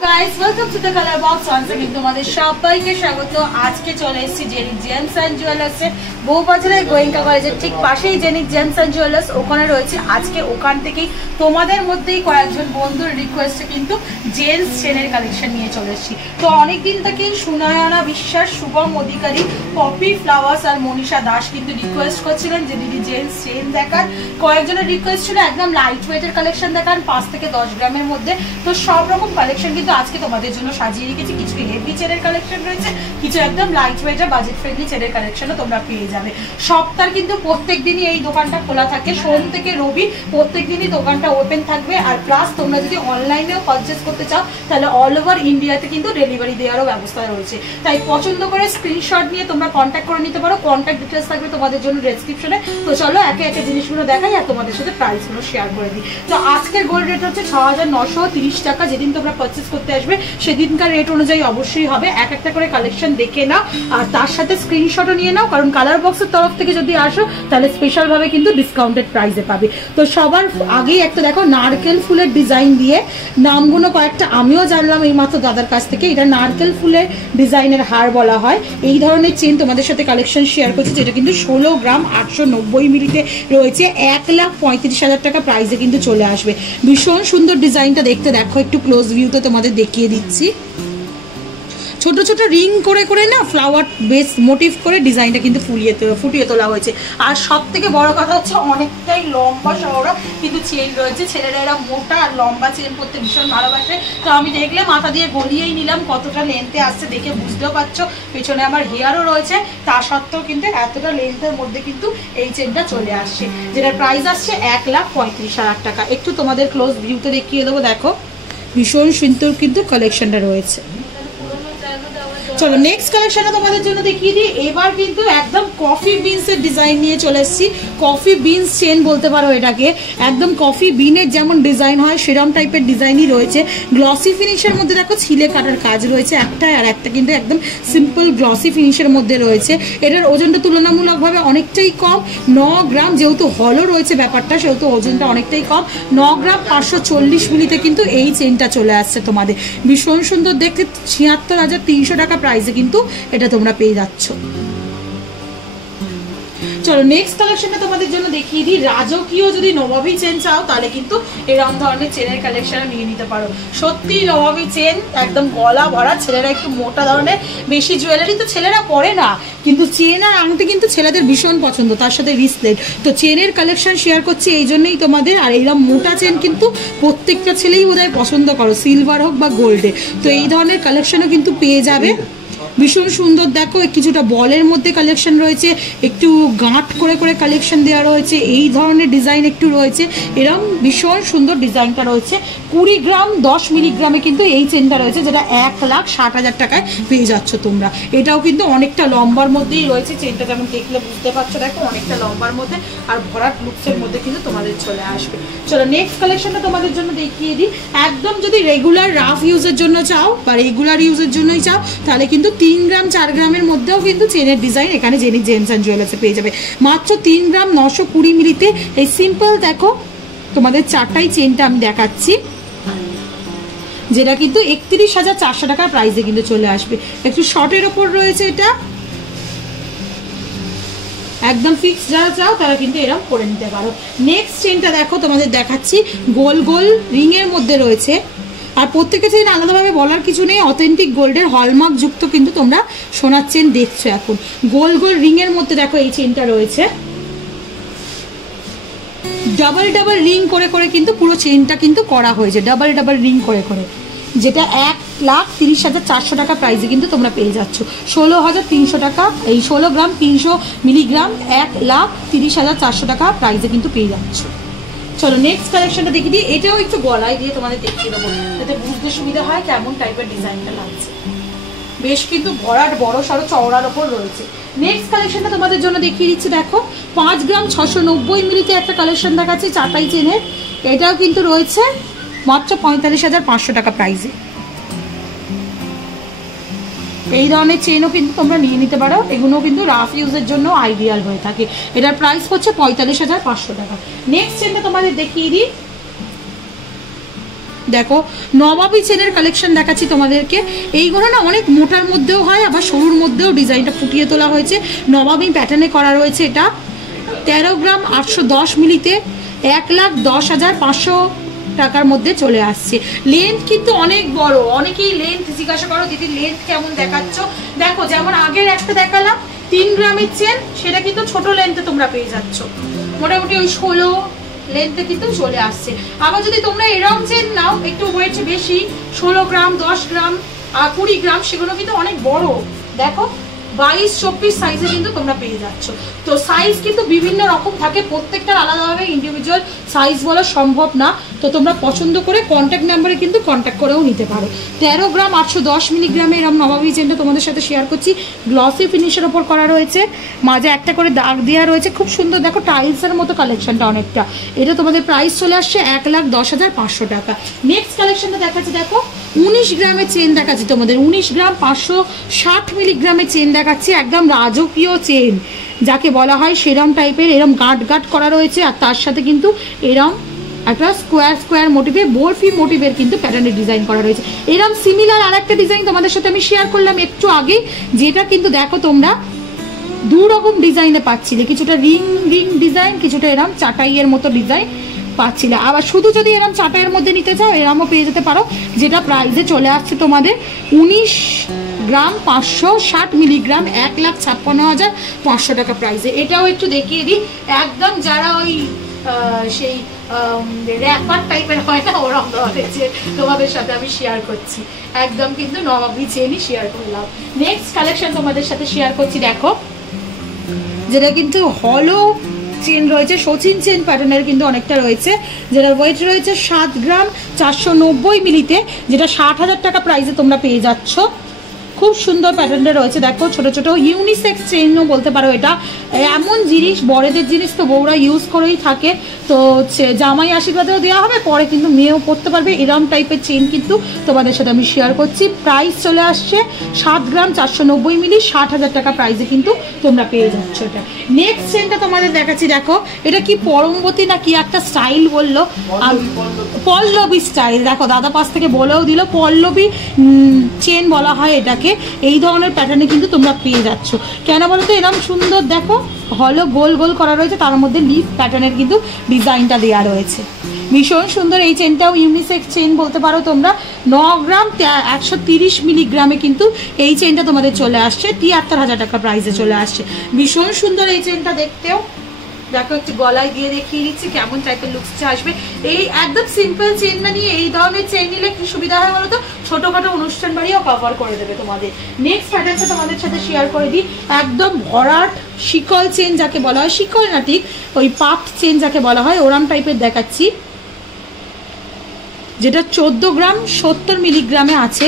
guys, welcome to the color box once again. তোমাদের সবাইকে স্বাগত। আজকে চলে এসেছি জেনিক জেমস এন্ড জুয়েলার্স এ, বউবাজারে গোয়েঙ্কা কলেজের ঠিক পাশেই জেনিক জেমস এন্ড জুয়েলার্স, ওখানে রয়েছে। আজকে ওখান থেকেই তোমাদের মধ্যেই কয়েকজন বন্ধুর রিকোয়েস্টে কিন্তু জেন্টস চেনের কালেকশন নিয়ে চলে এসেছি। তো অনেকদিন থেকেই সুনয়না বিশ্বাস, শুভম অধিকারী, পপি ফ্লাওয়ার্স আর মনীষা দাস কিন্তু রিকোয়েস্ট করছিলেন যে দিদি জেন্টস চেন দেখান। কয়েকজনের রিকোয়েস্ট ছিল একদম লাইট ওয়েটের কালেকশন দেখান 5 থেকে 10 গ্রামের মধ্যে। তো সব রকম কালেকশন কিন্তু আজকে তোমাদের জন্য সাজিয়ে রেখেছি। কিছু হেভি চেনের কালেকশন রয়েছে, কিছু একদম লাইট ওয়েটের বাজেট ফ্রেন্ডলি চেনের কালেকশনও তোমরা পেয়ে যাবে। সপ্তাহ কিন্তু প্রত্যেক দিনই এই দোকানটা খোলা থাকে, সোম থেকে রবি প্রত্যেক দিনই দোকানটা ওপেন থাকবে। আর প্লাস তোমরা যদি অনলাইনেও পারচেস করতে চাও তাহলে অল ওভার ইন্ডিয়াতে কিন্তু ডেলিভারি দেওয়ারও ব্যবস্থা রয়েছে। তাই পছন্দ করে স্ক্রিনশট নিয়ে তোমরা কন্ট্যাক্ট করে নিতে পারো। কন্ট্যাক্ট ডিটেলস থাকবে তোমাদের জন্য ডেসক্রিপশনে। তো চলো একে একে জিনিসগুলো দেখাই আর তোমাদের সাথে প্রাইসগুলো শেয়ার করে দিই। তো আজকের গোল্ড রেট হচ্ছে 6930 টাকা। যেদিন তোমরা পারচেস করতে আসবে সেদিনকার রেট অনুযায়ী অবশ্যই হবে। এক একটা করে কালেকশন দেখে নাও আর তার সাথে স্ক্রিনশটও নিয়ে নাও, কারণ কালার বক্সের তরফ থেকে যদি আসো তাহলে স্পেশাল ভাবে কিন্তু ডিসকাউন্টেড প্রাইসে পাবে। তো সবার আগেই একটা দেখো নারকেল ফুলের ডিজাইন দিয়ে, নামগুলো কয়েকটা আমিও জানলাম এই মাত্র দাদার কাছ থেকে। এটা নারকেল ফুলের ডিজাইনের হার বলা হয়। এই ধরনের চেন তোমাদের সাথে কালেকশন শেয়ার করছি, যেটা কিন্তু 16 গ্রাম 890 মিলিতে রয়েছে। 1,35,000 টাকা প্রাইসে কিন্তু চলে আসবে। ভীষণ সুন্দর ডিজাইনটা দেখতে, দেখো একটু ক্লোজ ভিউতে তোমাদের দেখিয়ে দিচ্ছি। ছোট ছোট রিং করে করে না ফ্লাওয়ার বেস মোটিভ করে ডিজাইনটা কিন্তু ফুটিয়ে তোলা হয়েছে। আর সব থেকে বড় কথা হচ্ছে অনেকটাই লম্বা চওড়া কিন্তু চেন রয়েছে। ছেলেরা এরা মোটা আর লম্বা চেন পরতে ভীষণ ভালোবাসে। তো আমি দেখলে মাথা দিয়ে গলিয়েই নিলাম কতটা লেন্থে আসছে, দেখে বুঝতেও পারছো। পেছনে আমার হেয়ারও রয়েছে, তা সত্ত্বেও কিন্তু এতটা লেন্থের মধ্যে কিন্তু এই চেনটা চলে আসছে, যেটার প্রাইস আসছে 1,35,000 টাকা। একটু তোমাদের ক্লোজ ভিউতে দেখিয়ে দেবো, দেখো ভীষণ সুন্দর কিন্তু কালেকশনটা রয়েছে। চলো নেক্সট কালেকশনটা তোমাদের জন্য দেখিয়ে দিই। এবার কিন্তু একদম কফি বিনসের ডিজাইন নিয়ে চলে এসেছি। কফি বিনস চেন বলতে পারো এটাকে। একদম কফি বিনের যেমন ডিজাইন হয় সেরকম টাইপের ডিজাইনই রয়েছে। গ্লসি ফিনিশের মধ্যে দেখো ছিলে কাটার কাজ রয়েছে একটা, আর একটা কিন্তু একদম সিম্পল গ্লসি ফিনিশের মধ্যে রয়েছে। এটার ওজনটা তুলনামূলকভাবে অনেকটাই কম, 9 গ্রাম। যেহেতু হলো রয়েছে ব্যাপারটা সেহেতু ওজনটা অনেকটাই কম। 9 গ্রাম 540 মিলিতে কিন্তু এই চেনটা চলে আসছে তোমাদের। ভীষণ সুন্দর দেখতে, 76,300 টাকা প্রাইসে কিন্তু এটা তোমরা পেয়ে যাচ্ছ। চলো নেক্সট কালেকশনটা তোমাদের জন্য দেখিয়ে দিই। রাজকীয় যদি নবাবী চেন চাও তাহলে কিন্তু এরকম ধরনের চেনের কালেকশন নিয়ে নিতে পারো। সত্যি নবাবী চেন একদম গলা ভরা। ছেলেরা একটু মোটা ধরনের, বেশি জুয়েলারি তো ছেলেরা পরে না, কিন্তু চেন আর আংটি কিন্তু ছেলেদের ভীষণ পছন্দ, তার সাথে রিসলেট। তো চেনের কালেকশন শেয়ার করছি এই জন্যই তোমাদের। আর এইরকম মোটা চেন কিন্তু প্রত্যেকটা ছেলেই বোধহয় পছন্দ করো, সিলভার হোক বা গোল্ডে। তো এই ধরনের কালেকশনও কিন্তু পেয়ে যাবে। ভীষণ সুন্দর দেখো, কিছুটা বলের মধ্যে কালেকশন রয়েছে, একটু গাঁট করে করে কালেকশন দেওয়া রয়েছে, এই ধরনের ডিজাইন একটু রয়েছে। এরকম ভীষণ সুন্দর ডিজাইনটা রয়েছে। 20 গ্রাম 10 মিলিগ্রামে কিন্তু এই চেনটা রয়েছে, যেটা 1,60,000 টাকায় পেয়ে যাচ্ছ তোমরা। এটাও কিন্তু অনেকটা লম্বার মধ্যেই রয়েছে। চেনটা যেমন দেখলে বুঝতে পারছো, দেখো অনেকটা লম্বার মধ্যে আর ভরাট লুকসের মধ্যে কিন্তু তোমাদের চলে আসবে। চলো নেক্সট কালেকশনটা তোমাদের জন্য দেখিয়ে দিই। একদম যদি রেগুলার রাফ ইউজের জন্য চাও বা রেগুলার ইউজের জন্যই চাও তাহলে কিন্তু 3 গ্রাম 4 গ্রামের মধ্যেও কিন্তু চেনের ডিজাইন এখানে জেনিক জেমস এন্ড জুয়েলার্সে পেয়ে যাবে। মাত্র 3 গ্রাম 920 মিলিতে এই সিম্পল দেখো তোমাদের চারটাই চেনটা আমি দেখাচ্ছি, যেটা কিন্তু 31,400 টাকার প্রাইসে কিন্তু চলে আসবে। একটু শর্টের ওপর রয়েছে, এটা একদম ফিক্স যারা চাও তারা কিন্তু এরকম করে নিতে পারো। নেক্সট চেনটা দেখো তোমাদের দেখাচ্ছি, গোল গোল রিং এর মধ্যে রয়েছে। আর প্রত্যেকের চেন আলাদাভাবে বলার কিছু নেই, অথেন্টিক গোল্ডের হলমার্ক যুক্ত কিন্তু তোমরা সোনার চেন দেখছো এখন। গোল গোল রিং এর মধ্যে দেখো এই চেনটা রয়েছে। ডাবল ডাবল রিং করে করে কিন্তু পুরো চেনটা কিন্তু করা হয়েছে, ডাবল ডাবল রিং করে করে, যেটা 1,30,400 টাকা প্রাইসে কিন্তু তোমরা পেয়ে যাচ্ছ। 16,300 টাকা, এই 16 গ্রাম 300 মিলিগ্রাম 1,30,400 টাকা প্রাইসে কিন্তু পেয়ে যাচ্ছ। চলো নেক্সট কালেকশনটা দেখি দিই। এটাও একটু গলায় দিয়ে তোমাদের দেখিয়ে দেবো যাতে বুঝতে সুবিধা হয় কেমন টাইপের ডিজাইনটা লাগছে। বেশ কিন্তু ভরাট বড় সড়ো চওড়ার ওপর রয়েছে। নেক্সট কালেকশনটা তোমাদের জন্য দেখিয়ে দিচ্ছি। দেখো 5 গ্রাম 690 মিলিতে একটা কালেকশন দেখাচ্ছি চাটাই চেনের। এটাও কিন্তু রয়েছে মাত্র 45,500 টাকা প্রাইসে। এই ধরনের চেনও কিন্তু তোমরা নিয়ে নিতে পারো, এগুলো কিন্তু রাফ ইউজের জন্য আইডিয়াল হয়ে থাকে। এটার প্রাইস হচ্ছে 45,500 টাকা। নেক্সট চেনটা তোমাদের দেখিয়ে দিই। দেখো নবাবী চেনের কালেকশন দেখাচ্ছি তোমাদেরকে। এইগুলো না অনেক মোটার মধ্যেও হয়, আবার সরুর মধ্যেও ডিজাইনটা ফুটিয়ে তোলা হয়েছে, নবাবী প্যাটার্নে করা রয়েছে। এটা 13 গ্রাম 810 মিলিতে 1,10,500 টাকার মধ্যে চলে আসছে। লেন্থ কিন্তু অনেক বড়, অনেকেই লেন্থ জিজ্ঞাসা করো দিদি লেন্থ কেমন দেখাচ্ছ। দেখো যেমন আগের একটা দেখালাম 3 গ্রামের চেন, সেটা কিন্তু ছোট লেন্থে তোমরা পেয়ে যাচ্ছ, মোটামুটি ওই 16 লেন্থে কিন্তু চলে আসছে। আবার যদি তোমরা এরম চেন নাও একটু ওয়েট বেশি, 16 গ্রাম 10 গ্রাম 20 গ্রাম, সেগুলো কিন্তু অনেক বড়। দেখো 22-24 সাইজে কিন্তু তোমরা পেয়ে যাচ্ছ। তো সাইজ কিন্তু বিভিন্ন রকম থাকে, প্রত্যেকটার আলাদাভাবে ইন্ডিভিজুয়াল সাইজ বলা সম্ভব না। তো তোমরা পছন্দ করে কন্ট্যাক্ট নাম্বারে কিন্তু কন্ট্যাক্ট করেও নিতে পারো। 13 গ্রাম 810 মিলিগ্রামে এরকম নবাবী চেনটা তোমাদের সাথে শেয়ার করছি। গ্লসি ফিনিশের ওপর করা রয়েছে, মাঝে একটা করে দাগ দেওয়া রয়েছে, খুব সুন্দর। দেখো টাইলসের মতো কালেকশনটা অনেকটা। এটা তোমাদের প্রাইস চলে আসছে 1,10,500 টাকা। নেক্সট কালেকশনটা দেখাচ্ছি, দেখো 19 গ্রামের চেন দেখাচ্ছি তোমাদের। 19 গ্রাম 560 মিলিগ্রামের চেন দেখাচ্ছি, একদম রাজকীয় চেন যাকে বলা হয় সেরম টাইপের, এরম গাঁট গাঁট করা রয়েছে। আর তার সাথে কিন্তু এরম একটা স্কোয়ার স্কোয়ার মোটিভে বরফি মোটিভের কিন্তু প্যাটার্নের ডিজাইন করা রয়েছে। এরম সিমিলার আর একটা ডিজাইন তোমাদের সাথে আমি শেয়ার করলাম একটু আগে, যেটা কিন্তু দেখো তোমরা দু রকম ডিজাইনে পাচ্ছিলে, কিছুটা রিং রিং ডিজাইন, কিছুটা এরম চাটাইয়ের মতো ডিজাইন পাচ্ছিলে। আবার শুধু যদি এরম চাটাইয়ের মধ্যে নিতে চাও এরমও পেয়ে যেতে পারো, যেটা প্রাইসে চলে আসছে তোমাদের 19 গ্রাম 560 মিলিগ্রাম 1,56,500 টাকা প্রাইসে। এটাও একটু দেখিয়ে দিই, একদম যারা ওই সেই র্যাপার টাইপের হয় না ওরকম ধরেছে তোমাদের সাথে আমি শেয়ার করছি, একদম কিন্তু নবাবী চেনই শেয়ার করলাম। নেক্সট কালেকশন তোমাদের সাথে শেয়ার করছি, দেখো যেটা কিন্তু হলো চেন রয়েছে, সচিন চেন প্যাটার্নের কিন্তু অনেকটা রয়েছে, যেটা ওয়েট রয়েছে 7 গ্রাম 490 মিলিতে, যেটা 60,000 টাকা প্রাইসে তোমরা পেয়ে যাচ্ছ। খুব সুন্দর প্যাটার্নটা রয়েছে। দেখো ছোট ছোট ইউনিসেক্স চেনও বলতে পারো। এটা এমন জিনিস, বড়দের জিনিস তো বউরা ইউজ করেই থাকে, তো জামাই আশীর্বাদেও দেওয়া হবে, পরে কিন্তু মেয়েও পড়তে পারবে। এরম টাইপের চেন কিন্তু তোমাদের সাথে আমি শেয়ার করছি। প্রাইস চলে আসছে 7 গ্রাম 490 মিলি, 60,000 টাকা প্রাইসে কিন্তু তোমরা পেয়ে যাচ্ছ এটা। নেক্সট চেনটা তোমাদের দেখাচ্ছি, দেখো এটা কি পরমবতী না কি একটা স্টাইল বললো, পল্লবী স্টাইল। দেখো দাদা পাশ থেকে বলেও দিল পল্লবী চেন বলা হয় এটাকে। এই ধরনের প্যাটার্নে কিন্তু তোমরা পেয়ে যাচ্ছ। কেন বলো তো, এরকম সুন্দর দেখো হলো গোল গোল করা রয়েছে, তার মধ্যে লিফ প্যাটার্নের কিন্তু ডিজাইনটা দেওয়া রয়েছে, ভীষণ সুন্দর। এই চেনটাও ইউনিসেক্স চেন বলতে পারো তোমরা। 9 গ্রাম 130 মিলিগ্রামে কিন্তু এই চেনটা তোমাদের চলে আসছে 73,000 টাকা প্রাইসে চলে আসছে। ভীষণ সুন্দর এই চেনটা দেখতেও। দেখো একটু গলায় দিয়ে দেখিয়ে দিচ্ছি কেমন টাইপের লুকসটা আসবে। এই একদম সিম্পল চেন না নিয়ে এই ধরনের চেন নিলে কি সুবিধা হয় বলো তো, ছোটখাটো অনুষ্ঠান বাড়িও কভার করে দেবে তোমাদের। নেক্সট প্যাটার্নটা তোমাদের সাথে শেয়ার করে দিই, একদম ভরাট শিকল চেন যাকে বলা হয়, শিকল না ঠিক ওই পাপ চেন যাকে বলা হয়, ওরাম টাইপের দেখাচ্ছি, যেটা 14 গ্রাম 70 মিলিগ্রামে আছে।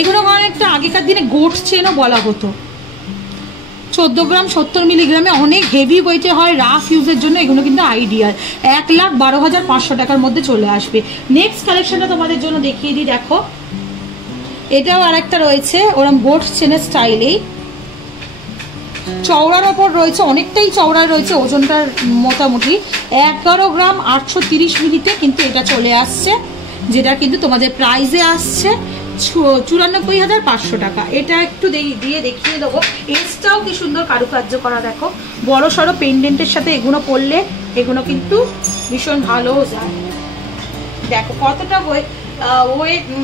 এগুলো অনেকটা আগেকার দিনে গোট চেনও বলা হতো। 14 গ্রাম 70 মিলিগ্রামে অনেক হেভি ওয়েটে হয়, রাফ ইউজের জন্য এগুলো কিন্তু আইডিয়াল। 1,12,500 টাকার মধ্যে চলে আসবে। নেক্সট কালেকশনটা তোমাদের জন্য দেখিয়ে দিই, দেখো এটাও আর একটা রয়েছে ওরম গোট চেনের স্টাইলেই, চওড়ার ওপর রয়েছে, অনেকটাই চওড়া রয়েছে, ওজনটার মোটামুটি 11 গ্রাম 830 মিলিতে কিন্তু এটা চলে আসছে, যেটা কিন্তু তোমাদের প্রাইসে আসছে 94,500 টাকা। এটা একটু দিয়ে দেখিয়ে দেবো, এজটাও কি সুন্দর কারুকার্য করা। দেখো বড় সড়ো পেন্ডেন্টের সাথে এগুলো পরলে এগুলো কিন্তু ভীষণ ভালো যায়। দেখো কতটা ওয়েট,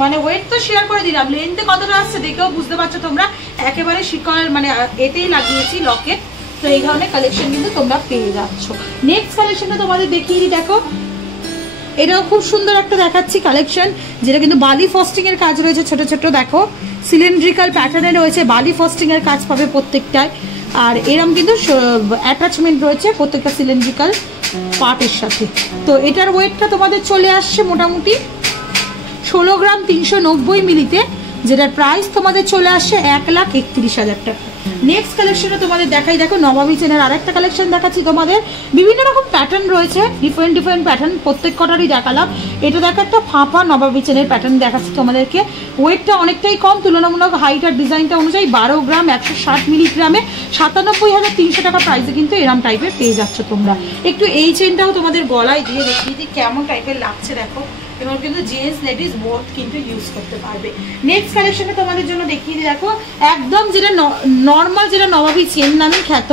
মানে ওয়েট তো শেয়ার করে দিলাম, লেন্থে কতটা আসছে দেখেও বুঝতে পারছো তোমরা। একেবারে শিকল মানে এতেই লাগিয়েছি লকেট। তো এই ধরনের কালেকশন কিন্তু তোমরা পেয়ে যাচ্ছ। নেক্সট কালেকশনটা তোমাদের দেখিয়ে দিই, দেখো এটাও খুব সুন্দর একটা দেখাচ্ছি কালেকশন, যেটা কিন্তু বালি ফস্টিং এর কাজ রয়েছে ছোট ছোট। দেখো সিলিন্ড্রিক্যাল প্যাটার্নে রয়েছে, বালি ফস্টিং এর কাজ পাবে প্রত্যেকটায়। আর এরম কিন্তু অ্যাটাচমেন্ট রয়েছে প্রত্যেকটা সিলিন্ড্রিক্যাল পার্টের সাথে। তো এটার ওয়েটটা তোমাদের চলে আসছে মোটামুটি 16 গ্রাম 390 মিলিতে, যেটার প্রাইস তোমাদের চলে আসছে 1,31,000 টাকা। নেক্সট কালেকশনে তোমাদের দেখাই, দেখো নবাবী চেনের আরেকটা কালেকশন দেখাচ্ছি তোমাদের। বিভিন্ন রকম প্যাটার্ন রয়েছে, ডিফারেন্ট ডিফারেন্ট প্যাটার্ন, প্রত্যেক কটারই দেখালাম। এটা দেখো একটা ফাঁপা নবাবী চেনের প্যাটার্ন দেখাচ্ছি তোমাদেরকে। ওয়েটটা অনেকটাই কম তুলনামূলক, হাইট আর ডিজাইনটা অনুযায়ী 12 গ্রাম 160 মিলিগ্রামে 97,300 টাকা প্রাইসে কিন্তু এরম টাইপের পেয়ে যাচ্ছ তোমরা। একটু এই চেনটাও তোমাদের গলায় দিয়ে দেখিয়ে দিই কেমন টাইপের লাগছে। দেখো এবং কিন্তু জেন্টস লেডিস বোথ কিন্তু ইউজ করতে পারবে। নেক্সট কালেকশনে তোমাদের জন্য দেখিয়ে দেখো একদম যেটা নর্মাল, যেটা নবাবী চেন নামে খ্যাত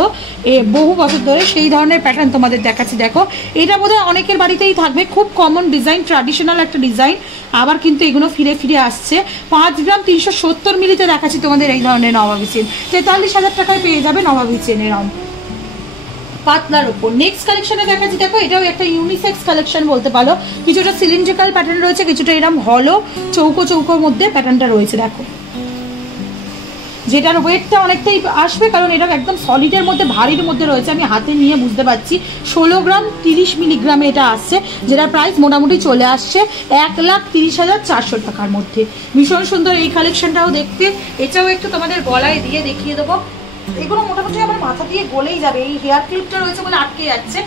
বহু বছর ধরে, সেই ধরনের প্যাটার্ন তোমাদের দেখাচ্ছি। দেখো এটা বোধহয় অনেকের বাড়িতেই থাকবে, খুব কমন ডিজাইন, ট্র্যাডিশনাল একটা ডিজাইন, আবার কিন্তু এগুলো ফিরে ফিরে আসছে। 5 গ্রাম 370 মিলিতে দেখাচ্ছি তোমাদের এই ধরনের নবাবী চেন। 43,000 টাকায় পেয়ে যাবে নবাবী চেনের পাতলার উপর। নেক্সট কালেকশনে দেখাচ্ছি দেখো এটাও একটা ইউনিসেক্স কালেকশন বলতে পারো, কিছুটা সিলিন্ড্রিক্যাল প্যাটার্ন রয়েছে, কিছুটা এরকম হলো চৌকো চৌকোর মধ্যে প্যাটার্নটা রয়েছে। দেখো যেটার ওয়েটটা অনেকটাই আসবে, কারণ এটা একদম সলিডের মধ্যে, ভারীর মধ্যে রয়েছে, আমি হাতে নিয়ে বুঝতে পারছি। 16 গ্রাম 30 মিলিগ্রামে এটা আসছে, যেটার প্রাইস মোটামুটি চলে আসছে 1,30,400 টাকার মধ্যে। ভীষণ সুন্দর এই কালেকশনটাও দেখতে। এটাও একটু তোমাদের গলায় দিয়ে দেখিয়ে দেবো। এগুলো মোটামুটি আমার মাথা দিয়ে গলেই যাবে, এই হেয়ার ক্লিপটা রয়েছে বলে আটকে যাচ্ছে।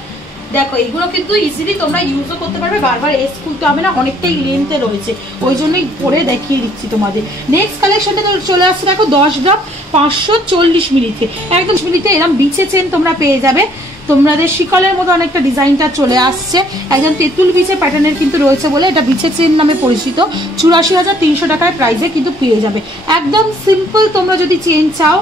দেখো এইগুলো কিন্তু ইজিলি তোমরা ইউজও করতে পারবে, বারবার এস খুলতে হবে না, অনেকটাই লেন্থে রয়েছে, ওই জন্যই পরে দেখিয়ে দিচ্ছি তোমাদের। নেক্সট কালেকশনটা চলে আসছে দেখো 10 গ্রাম 540 মিলিতে, একদম মিলিতে এরকম বিছে চেন তোমরা পেয়ে যাবে। তোমাদের শিকলের মতো অনেকটা ডিজাইনটা চলে আসছে, একদম তেঁতুল বিছে প্যাটার্নের কিন্তু রয়েছে বলে এটা বিছে চেন নামে পরিচিত। 84,300 টাকায় প্রাইসে কিন্তু পেয়ে যাবে। একদম সিম্পল তোমরা যদি চেন চাও,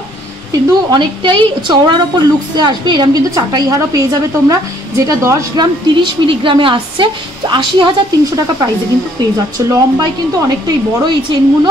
কিন্তু অনেকটাই চওড়ার ওপর লুকসে আসবে, এরকম কিন্তু চাটাই হারও পেয়ে যাবে তোমরা, যেটা 10 গ্রাম 30 মিলিগ্রামে আসছে 80,300 টাকা প্রাইসে কিন্তু পেয়ে যাচ্ছ। লম্বায় কিন্তু অনেকটাই বড় এই চেনগুলো।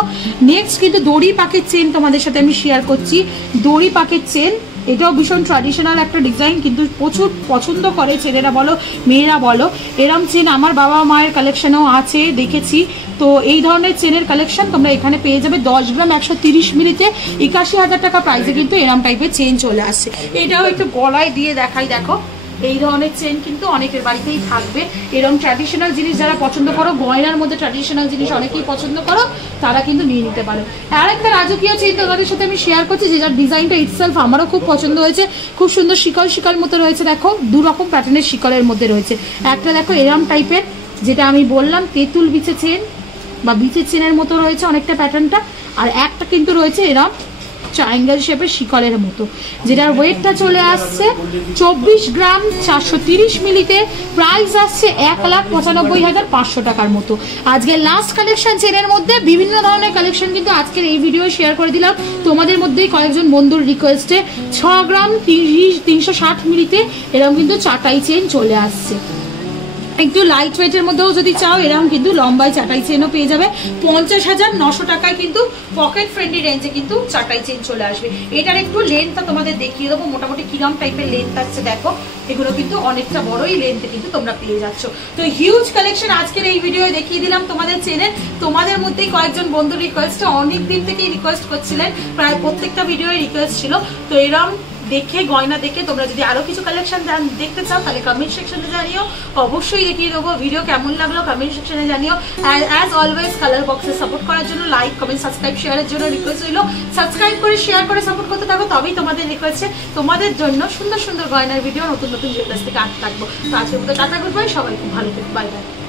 নেক্সট কিন্তু দড়ি পাকের চেন তোমাদের সাথে আমি শেয়ার করছি। দড়ি পাকের চেন, এটাও ভীষণ ট্র্যাডিশনাল একটা ডিজাইন, কিন্তু প্রচুর পছন্দ করে ছেলেরা বলো মেয়েরা বলো। এরম চেন আমার বাবা মায়ের কালেকশনেও আছে, দেখেছি। তো এই ধরনের চেনের কালেকশন তোমরা এখানে পেয়ে যাবে। 10 গ্রাম 130 মিলিতে 81,000 টাকা প্রাইসে কিন্তু এরম টাইপের চেন চলে আসছে। এটাও একটু গলায় দিয়ে দেখাই। দেখো এই ধরনের চেন কিন্তু অনেকের বাড়িতেই থাকবে। এরকম ট্র্যাডিশনাল জিনিস যারা পছন্দ করো, গয়নার মধ্যে ট্র্যাডিশনাল জিনিস অনেকেই পছন্দ করো, তারা কিন্তু নিয়ে নিতে পারো। আর একটা রাজকীয় চেন তোমাদের সাথে আমি শেয়ার করছি, যেটার ডিজাইনটা ইটসেলফ আমারও খুব পছন্দ হয়েছে। খুব সুন্দর শিকল শিকল মতো রয়েছে। দেখো 2 রকম প্যাটার্নের শিকলের মধ্যে রয়েছে। একটা দেখো এরম টাইপের, যেটা আমি বললাম তেঁতুল বিছে চেন বা বিছে চেনের মতো রয়েছে অনেকটা প্যাটার্নটা, আর একটা কিন্তু রয়েছে এরম ট্রায়াঙ্গেল শেপের শিকলের মতো, যেটার ওয়েটটা চলে আসছে 24 গ্রাম 430 মিলিতে, প্রাইস আসছে 1,95,500 টাকার মতো। আজকে লাস্ট কালেকশন চেনের মধ্যে বিভিন্ন ধরনের কালেকশন কিন্তু আজকের এই ভিডিও শেয়ার করে দিলাম তোমাদের মধ্যেই কয়েকজন বন্ধুর রিকোয়েস্টে। 6 গ্রাম 360 মিলিতে এরকম কিন্তু চাটাই চেন চলে আসছে। একটু লাইট ওয়েটের মধ্যেও যদি চাও এরকম কিন্তু লম্বায় চাটাই চেনও পেয়ে যাবে। 50,900 টাকায় কিন্তু পকেট ফ্রেন্ডলি রেঞ্জে কিন্তু চাটাই চেন চলে আসবে। এটার একটু লেন্থটা তোমাদের দেখিয়ে দেবো, মোটামুটি কিরম টাইপের লেন্থ আসছে। দেখো এগুলো কিন্তু অনেকটা বড়ই লেন্থে কিন্তু তোমরা পেয়ে যাচ্ছ। তো হিউজ কালেকশন আজকের এই ভিডিও দেখিয়ে দিলাম তোমাদের চেনের। তোমাদের মধ্যেই কয়েকজন বন্ধু রিকোয়েস্টে অনেক দিন থেকেই রিকোয়েস্ট করছিলেন, প্রায় প্রত্যেকটা ভিডিওয় রিকোয়েস্ট ছিল। তো এরকম দেখে গয়না দেখে তোমরা যদি আরো কিছু কালেকশন দেখতে চাও তাহলে কমেন্ট সেকশনে জানিও, অবশ্যই দেখিয়ে দেবো। ভিডিও কেমন লাগলো কমেন্ট সেকশনে জানিও। অ্যাজ অলওয়েজ কালার বক্সে সাপোর্ট করার জন্য লাইক কমেন্ট সাবস্ক্রাইব শেয়ারের জন্য রিকোয়েস্ট হইলো। সাবস্ক্রাইব করে শেয়ার করে সাপোর্ট করতে থাকো, তবেই তোমাদের রিকোয়েস্টে তোমাদের জন্য সুন্দর সুন্দর গয়নার ভিডিও নতুন নতুন জুয়েলার্স থেকে আসতে থাকবো। তো আজকের মতো টাটা গুড বাই, সবাই খুব ভালো থেকো, বাই বাই।